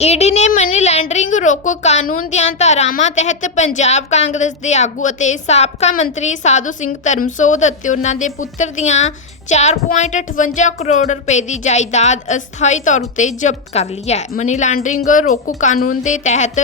ED ਨੇ money ਲੈਂਡਰਿੰਗ ਰੋਕੋ ਕਾਨੂੰਨ ਦੀਆਂ ਧਾਰਾਵਾਂ ਤਹਿਤ ਪੰਜਾਬ ਕਾਂਗਰਸ ਦੇ ਆਗੂ ਅਤੇ ਸਾਬਕਾ ਮੰਤਰੀ ਸਾਧੂ ਸਿੰਘ ਧਰਮਸੋਧ ਅਤੇ ਉਹਨਾਂ ਦੇ ਪੁੱਤਰ ਦੀਆਂ 4.58 ਕਰੋੜ ਰੁਪਏ ਦੀ ਜਾਇਦਾਦ ਅਸਥਾਈ ਤੌਰ ਉਤੇ ਜ਼ਬਤ ਕਰ ਲਈ ਹੈ। ਮਨੀ ਲੈਂਡਰਿੰਗ ਰੋਕੂ ਕਾਨੂੰਨ ਦੇ ਤਹਿਤ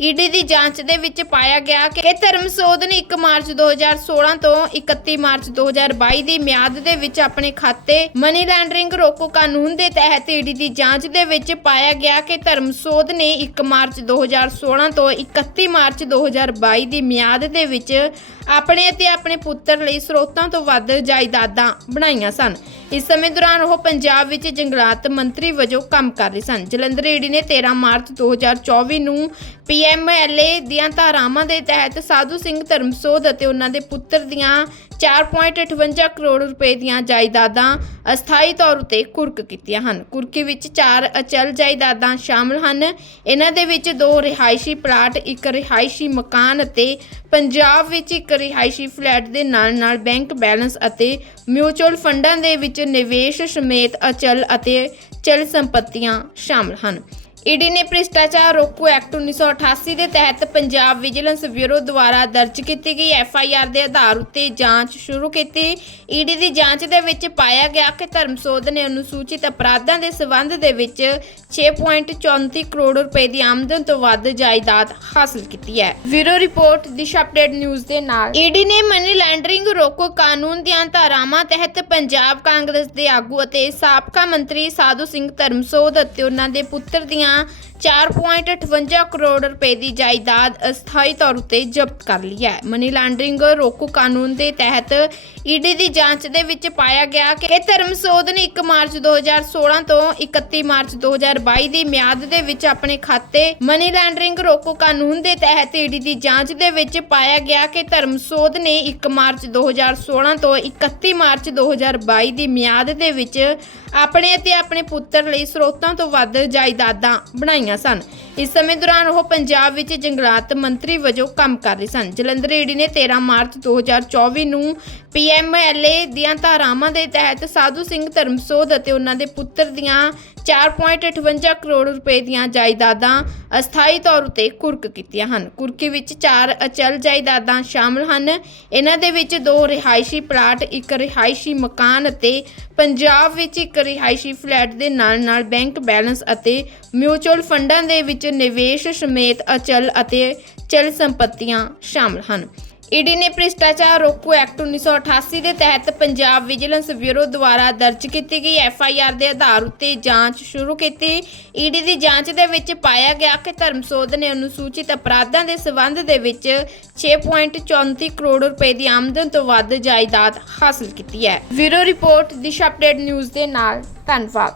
ਈਡੀ ਦੀ ਜਾਂਚ ਦੇ ਵਿੱਚ ਪਾਇਆ ਗਿਆ ਕਿ ਧਰਮਸੋਧ ਨੇ 1 ਮਾਰਚ 2016 ਤੋਂ 31 ਮਾਰਚ 2022 ਦੀ ਮਿਆਦ ਦੇ ਵਿੱਚ ਆਪਣੇ ਖਾਤੇ ਮਨੀ ਲਾਂਡਰਿੰਗ ਰੋਕੂ ਕਾਨੂੰਨ ਦੇ ਤਹਿਤ ਈਡੀ ਦੀ ਜਾਂਚ ਦੇ ਵਿੱਚ ਪਾਇਆ ਗਿਆ ਕਿ ਧਰਮਸੋਧ ਨੇ 1 ਮਾਰਚ 2016 ਤੋਂ 31 ਮਾਰਚ 2022 ਦੀ ਮਿਆਦ ਦੇ ਵਿੱਚ ਆਪਣੇ ਅਤੇ ਆਪਣੇ ਪੁੱਤਰ ਲਈ ਸਰੋਤਾਂ ਤੋਂ ਵੱਧ ਜਾਇਦਾਦਾਂ ਬਣਾਈਆਂ ਸਨ। ਇਸ ਸਮੇਂ ਦੌਰਾਨ ਉਹ ਪੰਜਾਬ ਵਿੱਚ ਜੰਗਲਾਤ ਮੰਤਰੀ ਵਜੋਂ ਕੰਮ ਕਰ ਰਹੇ ਸਨ। ਜਲੰਧਰ ਈਡੀ ਨੇ 13 ਮਾਰਚ 2024 ਨੂੰ ਪੀਐਮਐਲਏ ਦੀਆਂ ਧਾਰਾਵਾਂ ਦੇ ਤਹਿਤ ਸਾਧੂ ਸਿੰਘ ਧਰਮਸੋਧ ਅਤੇ ਉਹਨਾਂ ਦੇ ਪੁੱਤਰ ਦੀਆਂ 4.58 ਕਰੋੜ ਰੁਪਏ ਦੀਆਂ ਜਾਇਦਾਦਾਂ ਅਸਥਾਈ ਤੌਰ ਉਤੇ ਕੁਰਕ ਕੀਤੀਆਂ ਹਨ। ਕੁਰਕੀ ਵਿੱਚ ਚਾਰ ਅਚਲ ਜਾਇਦਾਦਾਂ ਸ਼ਾਮਲ ਹਨ। ਇਹਨਾਂ ਦੇ ਵਿੱਚ ਦੋ ਰਿਹਾਇਸ਼ੀ ਪਲਾਟ, ਇੱਕ ਰਿਹਾਇਸ਼ੀ ਮਕਾਨ ਅਤੇ ਪੰਜਾਬ ਵਿੱਚ ਇੱਕ ਰਿਹਾਇਸ਼ੀ ਫਲੈਟ ਦੇ ਨਾਲ-ਨਾਲ ਬੈਂਕ ਬੈਲੈਂਸ ਅਤੇ ਮਿਊਚੁਅਲ ਫੰਡਾਂ ਦੇ ਵਿੱਚ ਨਿਵੇਸ਼ ਸਮੇਤ ਅਚਲ ਅਤੇ ਚਲ ਸੰਪਤੀਆਂ ਸ਼ਾਮਲ ਹਨ। ਈਡੀ ਨੇ ਭ੍ਰਿਸ਼ਟਾਚਾਰ ਰੋਕੂ ਐਕਟ 1988 ਦੇ ਤਹਿਤ ਪੰਜਾਬ ਵਿਜੀਲੈਂਸ ਬਿਊਰੋ ਦੁਆਰਾ ਦਰਜ ਕੀਤੀ ਗਈ ਐਫਆਈਆਰ ਦੇ ਆਧਾਰ ਉੱਤੇ ਜਾਂਚ ਸ਼ੁਰੂ ਕੀਤੀ। ਈਡੀ ਦੀ ਜਾਂਚ ਦੇ ਵਿੱਚ ਪਾਇਆ ਗਿਆ ਕਿ ਧਰਮਸੋਧ ਨੇ ਅਨੁਸੂਚਿਤ ਅਪਰਾਧਾਂ ਦੇ ਸਬੰਧ ਦੇ ਵਿੱਚ 6.34 ਕਰੋੜ ਰੁਪਏ ਦੀ ਆਮਦਨ ਤੋਂ ਵੱਧ ਜਾਇਦਾਦ ਹਾਸਲ ਕੀਤੀ ਹੈ। Bureau report, Disha update news ਦੇ ਨਾਲ। ਈਡੀ ਨੇ ਮਨੀ ਲੈਂਡਰਿੰਗ ਰੋਕੋ ਕਾਨੂੰਨ ਦੀਆਂ ਧਾਰਾਵਾਂ ਤਹਿਤ ਪੰਜਾਬ ਕਾਂਗਰਸ ਦੇ ਆਗੂ ਅਤੇ ਸਾਬਕਾ ਮੰਤਰੀ ਸਾਧੂ ਸਿੰਘ ਧਰਮਸੋਧ ਅਤੇ ਉਹਨਾਂ ਦੇ ਪੁੱਤਰ ਦੀਆਂ 4.58 ਕਰੋੜ ਰੁਪਏ ਦੀ ਜਾਇਦਾਦ ਅਸਥਾਈ ਤੌਰ ਉਤੇ ਜ਼ਬਤ ਕਰ ਲਈ ਹੈ। ਮਨੀ ਲਾਂਡਰਿੰਗ ਰੋਕੂ ਕਾਨੂੰਨ ਦੇ ਤਹਿਤ ਈਡੀ ਦੀ ਜਾਂਚ ਦੇ ਵਿੱਚ ਪਾਇਆ ਗਿਆ ਕਿ ਧਰਮਸੋਧ ਨੇ 1 ਮਾਰਚ 2016 ਤੋਂ 31 ਮਾਰਚ 2022 ਦੀ ਮਿਆਦ ਦੇ ਵਿੱਚ ਆਪਣੇ ਖਾਤੇ ਮਨੀ ਲੈਂਡਰਿੰਗ ਰੋਕੂ ਕਾਨੂੰਨ ਦੇ ਤਹਿਤ ਈਡੀ ਦੀ ਜਾਂਚ ਦੇ ਵਿੱਚ ਪਾਇਆ ਗਿਆ ਕਿ ਧਰਮਸੋਧ ਨੇ 1 ਮਾਰਚ 2016 ਤੋਂ 31 ਮਾਰਚ 2022 ਦੀ ਮਿਆਦ ਦੇ ਵਿੱਚ ਆਪਣੇ ਅਤੇ ਆਪਣੇ ਪੁੱਤਰ ਲਈ ਸਰੋਤਾਂ ਤੋਂ ਵੱਧ ਜਾਇਦਾਦਾਂ ਬਣਾਈਆਂ ਸਨ। ਇਸ ਸਮੇਂ ਦੌਰਾਨ ਉਹ ਪੰਜਾਬ ਵਿੱਚ ਜੰਗਲਾਤ ਮੰਤਰੀ ਵਜੋਂ ਕੰਮ ਕਰ ਰਹੇ ਸਨ। ਜਲੰਧਰ ਈਡੀ ਨੇ 13 ਮਾਰਚ 2024 ਨੂੰ ਪੀਐਮਐਲਏ ਦੀਆਂ ਧਾਰਾਵਾਂ ਦੇ ਤਹਿਤ ਸਾਧੂ ਸਿੰਘ ਧਰਮਸੋਧ ਅਤੇ ਉਹਨਾਂ ਦੇ ਪੁੱਤਰ ਦੀਆਂ 4.58 ਕਰੋੜ ਰੁਪਏ ਦੀਆਂ ਜਾਇਦਾਦਾਂ ਅਸਥਾਈ ਤੌਰ ਉਤੇ ਕੁਰਕ ਕੀਤੀਆਂ ਹਨ। ਕੁਰਕੀ ਵਿੱਚ ਚਾਰ ਅਚਲ ਜਾਇਦਾਦਾਂ ਸ਼ਾਮਲ ਹਨ। ਇਹਨਾਂ ਦੇ ਵਿੱਚ ਦੋ ਰਿਹਾਇਸ਼ੀ ਪਲਾਟ, ਇੱਕ ਰਿਹਾਇਸ਼ੀ ਮਕਾਨ ਅਤੇ ਪੰਜਾਬ ਵਿੱਚ ਇੱਕ ਰਿਹਾਇਸ਼ੀ ਫਲੈਟ ਦੇ ਨਾਲ-ਨਾਲ ਬੈਂਕ ਬੈਲੈਂਸ ਅਤੇ ਮਿਊਚੁਅਲ ਫੰਡਾਂ ਦੇ ਵਿੱਚ ਨਿਵੇਸ਼ ਸਮੇਤ ਅਚਲ ਅਤੇ ਚਲ ਸੰਪਤੀਆਂ ਸ਼ਾਮਲ ਹਨ। ਈਡੀ ਨੇ ਭ੍ਰਿਸ਼ਟਾਚਾਰ ਰੋਕੂ ਐਕਟ 1988 ਦੇ ਤਹਿਤ ਪੰਜਾਬ ਵਿਜੀਲੈਂਸ ਬਿਊਰੋ ਦੁਆਰਾ ਦਰਜ ਕੀਤੀ ਗਈ ਐੱਫ ਆਈ ਆਰ ਦੇ ਆਧਾਰ ਉੱਤੇ ਜਾਂਚ ਸ਼ੁਰੂ ਕੀਤੀ। ਈਡੀ ਦੀ ਜਾਂਚ ਦੇ ਵਿੱਚ ਪਾਇਆ ਗਿਆ ਕਿ ਧਰਮਸੋਧ ਨੇ ਅਨੁਸੂਚਿਤ ਅਪਰਾਧਾਂ ਦੇ ਸਬੰਧ ਦੇ ਵਿੱਚ 6.34 ਕਰੋੜ ਰੁਪਏ ਦੀ ਆਮਦਨ ਤੋਂ ਵੱਧ ਜਾਇਦਾਦ ਹਾਸਲ ਕੀਤੀ ਹੈ। Bureau report, Disha update news ਦੇ ਨਾਲ, ਧੰਨਵਾਦ।